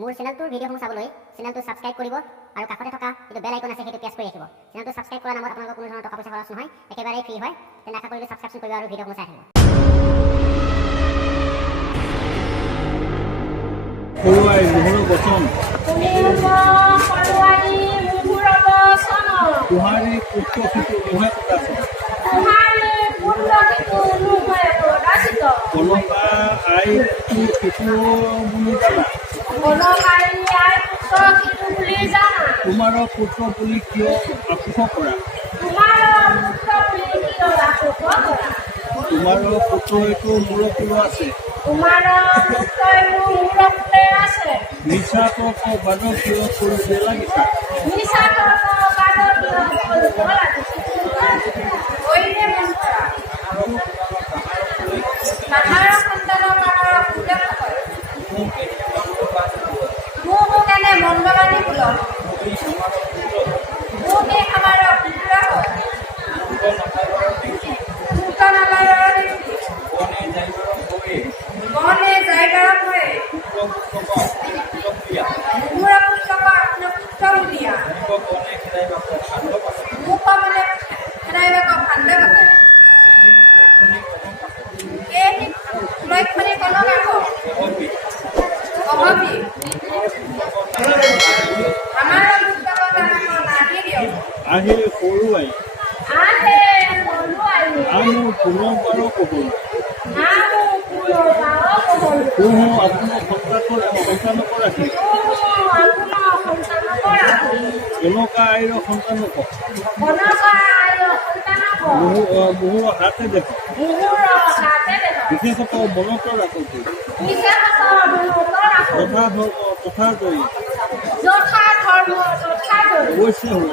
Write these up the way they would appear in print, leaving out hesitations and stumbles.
মোৰ চেনেলটোৰ ভিডিঅ'সমূহ চাবলৈ চেনেলটো ছাবস্ক্ৰাইব কৰিব আৰু কাষতে থকা যিটো বেল আইকন আছে সেইটো প্ৰেছ কৰি ৰাখিব। চেনেলটো ছাবস্ক্ৰাইব কৰাৰ নামত আপোনালোকৰ কোনো ধৰণৰ টকা পইচা খৰচ নহয়, একেবাৰে ফ্ৰী হয়। তেনে আশা কৰিলোঁ ছাবস্ক্ৰাইব কৰিব আৰু ভিডিঅ'সমূহ চাই থাকিব। Tuhari putra itu Tuhan kata. Kalau air itu menjala. Tumaro putra buli kyo aku kora. Tumaro putra itu mula pulau ase. Nisa to ko bado kyo kuru dela kita. Ahir koruai. Anu puno baro kohol. Kuhu apno kontan koraki. Eloka airo kontan ko. Buhu hate dekho. Biশেষত মনত ৰাখোঁ। তথা দৈ। অৱশ্যে হ'ল।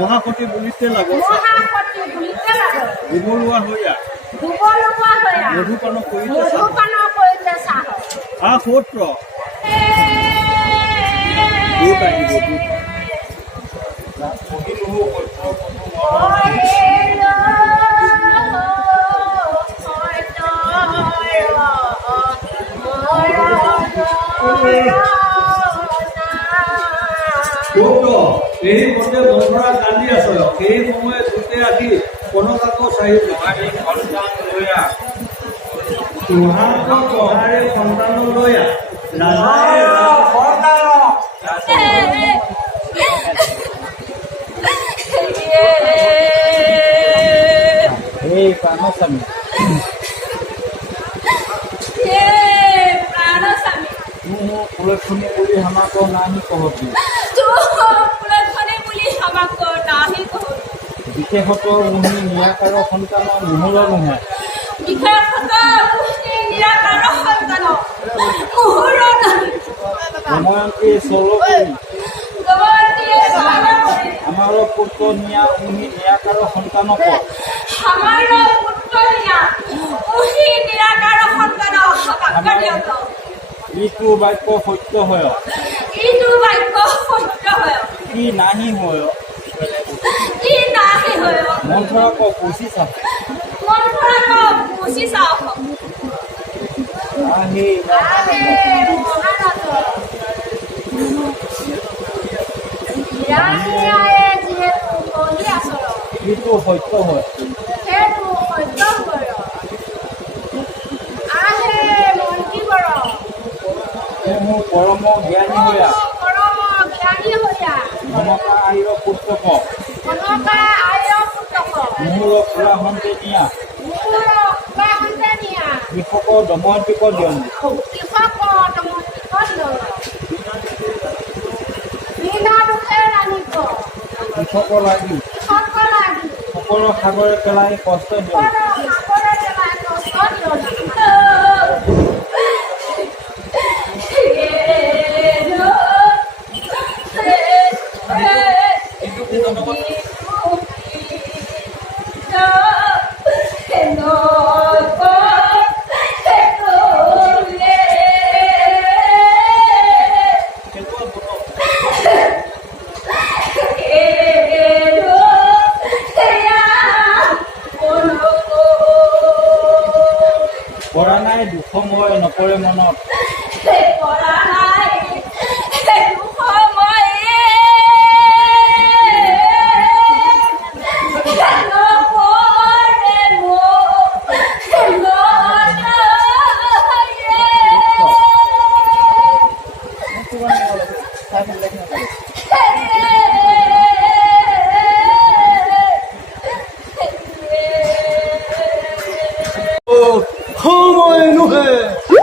মহাসতী বুলিতে লাগো দুবলুৱা হৈয়া মধুপান কৰিতে চাহ সত্ৰ এই মতে বন্ধৰা কান্দি আছে এই সময়ে ছুটে আহি কনকাকো চাই সন্তান লৈয়া সন্তান লৈয়া এই প্ৰাণস্বামী কুলক্ষণী বুলি আমাকো নাহি কহবি বিশেষত মুহি নিৰাকাৰ সন্তানৰ মুহুৰ নহয় দময়ন্তী চলকি আমাৰ পুত্ৰ নিয়া মুহি নিৰাকাৰ সন্তানক ইটো বাক্য সত্য হয় কি নাহি হয় মন্থৰক পুচি চাওঁ ইটো সত্য হয় মোৰ পৰম জ্ঞানী হৈয়া মনকা আইৰ পুস্তক মুহুৰ খোলা হন্তে নিয়া কৃষক দময়ন্তীক দিয়ন কৃষক লাগি সকলো সাগৰে পেলাই কষ্ট দিয়ন পৰা নাই দুখ মই নপৰে মনত সময় নুহে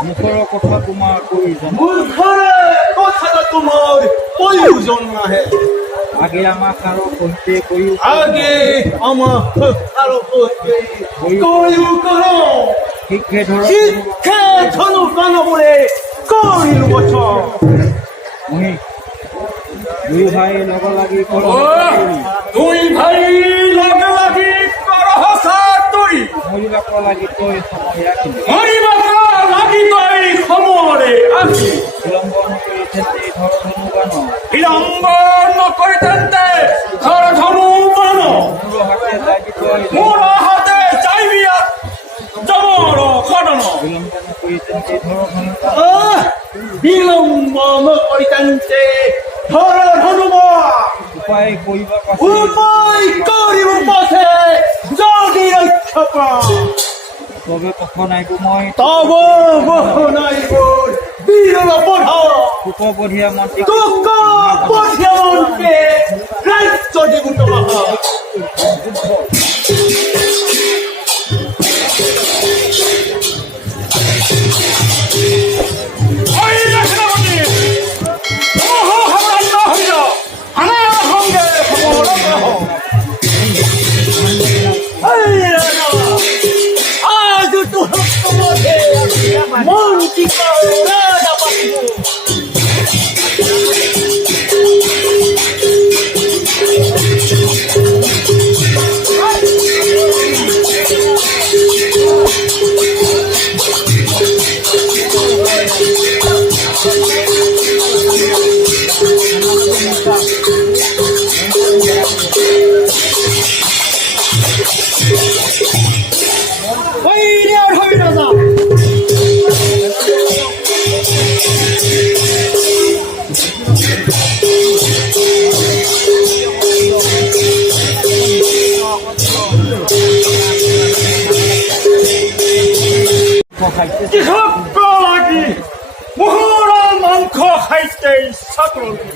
মুখৰ কথা তোমাৰ প্ৰয়োজন মূৰ্খৰে কথাটা তোমাৰ প্ৰয়োজন নাহে আগে আমাক আৰু সৈতে কৰি আগে আমাৰ আৰু কৰিও কৰো শিক্ষে ধৰক শিক্ষে ধনু কানবোৰে কৰিলো বছৰ মই দুই ভাই লগ লাগি কৰোঁ দুই ভাই লগ লাগি কৰহচা তৰি মৰিবাক লাগি তই সময় ৰাখিলি মৰিবাক লাগি তই সমৰে আছি বিলম্ব নকৰি তেন্তে ধৰ ধনুবান বিলম্ব নকৰি তেন্তে ধৰ ধনু বান মোৰ হাতে লাগি তই মোৰ হাতে যাইবি জমৰ খদন বিলম্ব নকৰি তেন্তে ধৰ ধনুবান বিলম্ব নকৰি তেন্তে ধৰ ধনুবান উপায় কৰিব উপায় কৰিব পাছে যদি ৰক্ষা পাওঁ তবে পক্ষ নাইব মই তব বহনাইব বীৰৰ পঢ়া সুখ বঢ়িয়া মন্ত্ৰী তোক পঠিয়ামকে ৰাজ্য দিব তোমাক মাংস খাইতে ইচ্ছা কৰবে